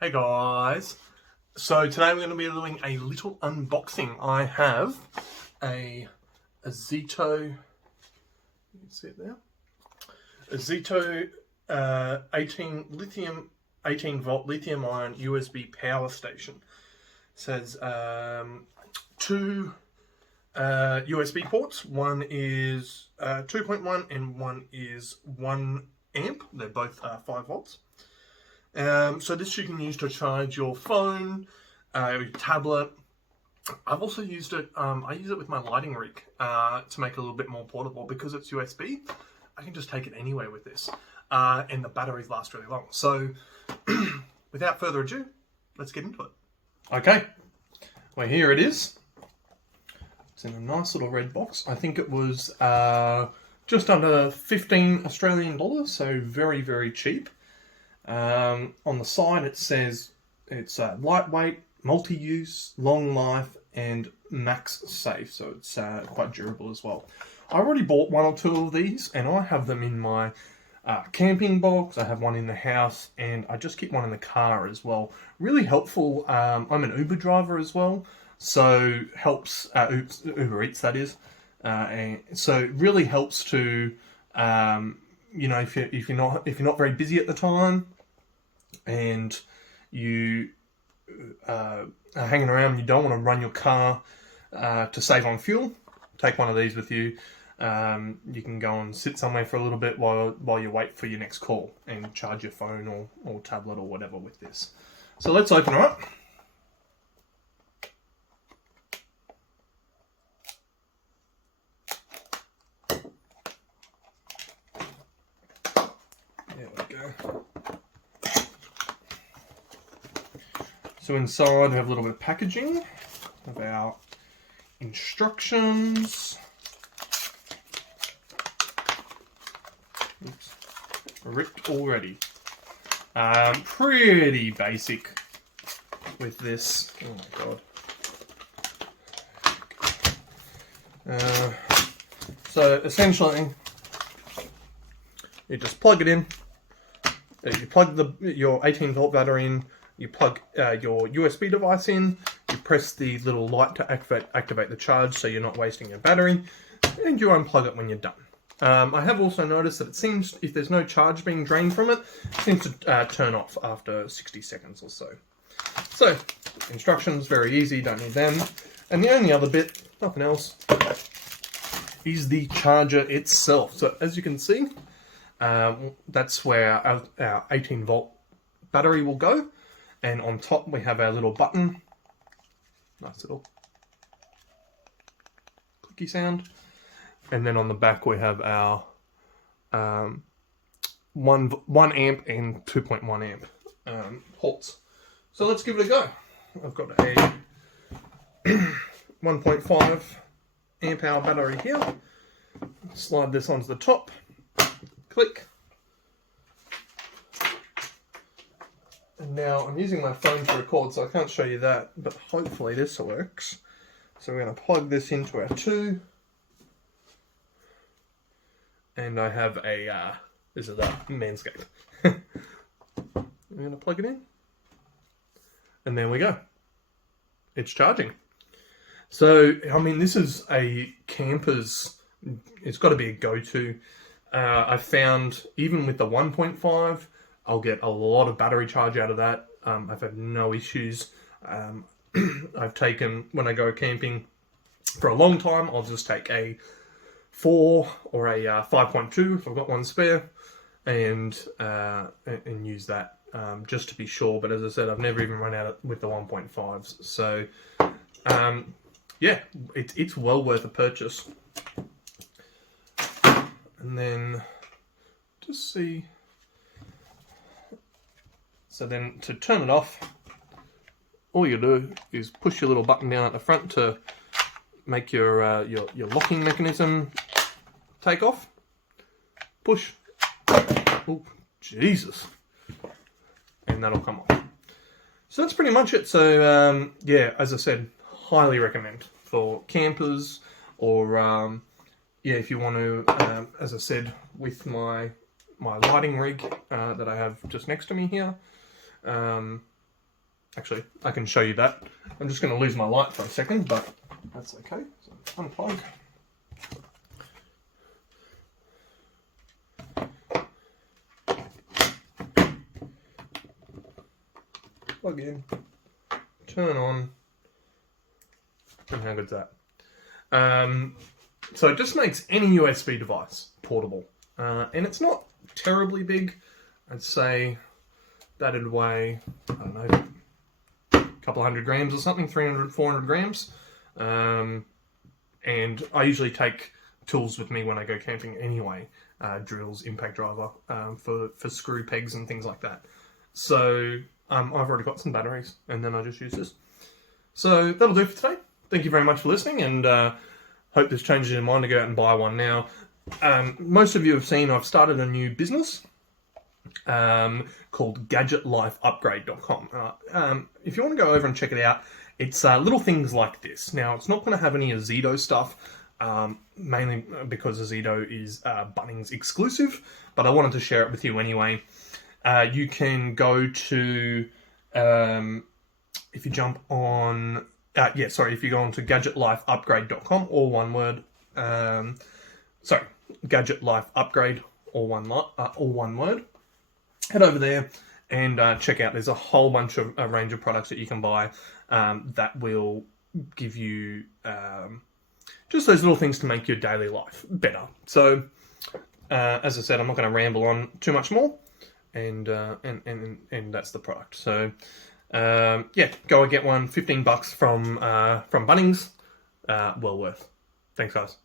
Hey guys, so today we're going to be doing a little unboxing. I have a Ozito, you can see it there, Ozito 18 volt lithium ion USB power station. It says two USB ports, one is 2.1 and one is 1 amp, they're both 5 volts. So this you can use to charge your phone, your tablet. I've also used it, I use it with my lighting rig to make it a little bit more portable. Because it's USB, I can just take it anywhere with this. And the batteries last really long. So without further ado, let's get into it. Okay, well here it is. It's in a nice little red box. I think it was just under 15 Australian dollars, so very, very cheap. On the side it says it's lightweight, multi-use, long life, and max safe, so it's quite durable as well. I already bought one or two of these, and I have them in my camping box. I have one in the house, and I just keep one in the car as well. Really helpful. I'm an Uber driver as well, so helps Uber Eats, that is, and so it really helps to you know, if you're not very busy at the time, and you are hanging around and you don't want to run your car to save on fuel, take one of these with you. You can go and sit somewhere for a little bit while you wait for your next call and charge your phone or tablet or whatever with this. So let's open her up. There we go. So inside we have a little bit of packaging of our instructions. Oops, ripped already. Pretty basic with this. Oh my god. So essentially, you just plug it in. You plug your 18 volt battery in. You plug your USB device in, you press the little light to activate the charge so you're not wasting your battery, and you unplug it when you're done. I have also noticed that it seems, if there's no charge being drained from it, it seems to turn off after 60 seconds or so. So, instructions, very easy, don't need them. And the only other bit, nothing else, is the charger itself. So as you can see, that's where our 18 volt battery will go. And on top we have our little button, nice little clicky sound. And then on the back we have our 1 amp and 2.1 amp ports. So let's give it a go. I've got a 1.5 amp hour battery here. Slide this onto the top, click. And now I'm using my phone to record, so I can't show you that, but hopefully this works. So we're going to plug this into our 2. And I have a, this is a Manscaped. I'm going to plug it in. And there we go. It's charging. So, I mean, this is a camper's, it's got to be a go-to. I found, even with the 1.5, I'll get a lot of battery charge out of that. I've had no issues. I've taken, when I go camping for a long time, I'll just take a 4 or a 5.2 if I've got one spare, and use that just to be sure. But as I said, I've never even run out with the 1.5s. So yeah, it's well worth a purchase. And then just see. So then to turn it off, all you do is push your little button down at the front to make your locking mechanism take off. Push. Oh, Jesus. And that'll come off. So that's pretty much it. So yeah, as I said, highly recommend for campers or yeah, if you want to, as I said, with my lighting rig that I have just next to me here. Actually, I can show you that. I'm just going to lose my light for a second, but that's okay. So unplug. Plug in. Turn on. And how good's that? So it just makes any USB device portable. And it's not terribly big. I'd say that'd weigh, I don't know, a couple hundred grams or something, 300, 400 grams. And I usually take tools with me when I go camping anyway. Drills, impact driver, for screw pegs and things like that. So I've already got some batteries, and then I just use this. So that'll do for today. Thank you very much for listening, and hope this changes your mind to go out and buy one now. Most of you have seen I've started a new business called GadgetLifeUpgrade.com. If you want to go over and check it out, it's little things like this. Now, it's not going to have any Ozito stuff, mainly because Ozito is Bunnings exclusive, but I wanted to share it with you anyway. You can go to, if you jump on, if you go on to GadgetLifeUpgrade.com, all one word, Gadget Life Upgrade, all one word. Head over there and check out. There's a whole bunch of a range of products that you can buy that will give you just those little things to make your daily life better. So, as I said, I'm not going to ramble on too much more, and that's the product. So, go and get one. $15 from Bunnings, well worth. Thanks, guys.